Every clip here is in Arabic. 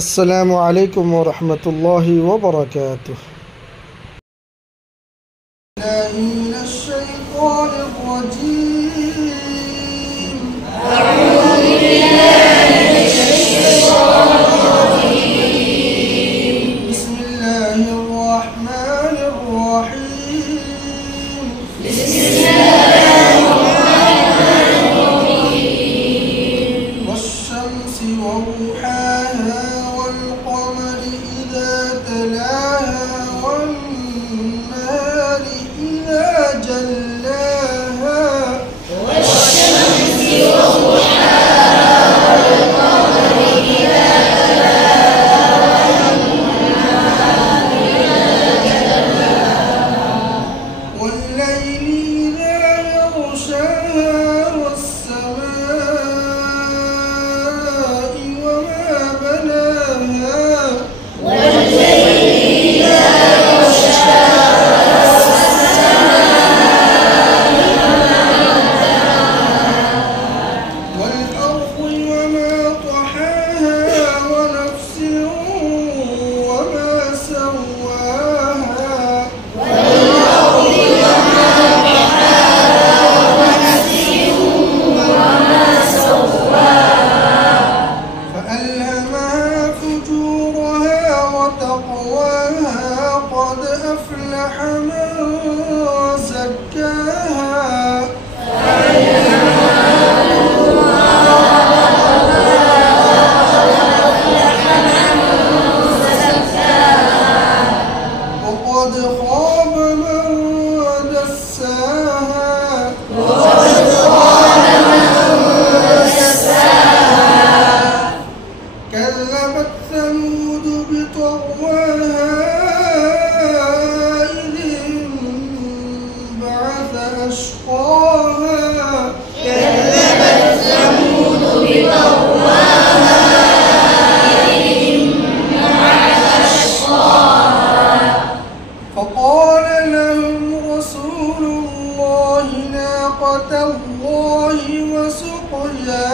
अस्सलामु अलैकुम वरहमतुल्लाहि वबरकातुह। قد أفلح من زكاها وقد خاب من دساها كذبت ثمود بطغواها أشقاها كذبت ثمود بطغواها إذ انبعث أشقاها فقال لهم رسول الله ناقة الله وسقياها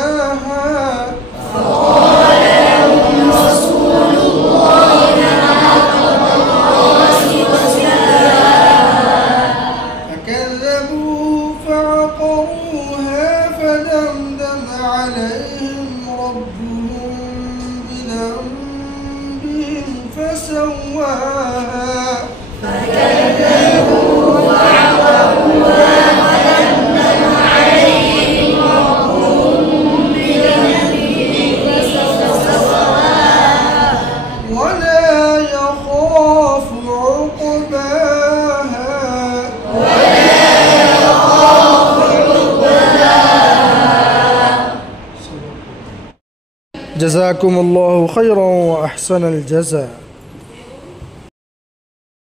فقال لهم رسول الله ناقة الله وسقياها فكذبوه فعقروها فدمدم عليهم ربهم بذنبهم فسواها فكذبوه فعقروها فدمدم عليهم ربهم بذنبهم فسواها ولا يخاف عقباها جزاكم الله خيرا وأحسن الجزاء.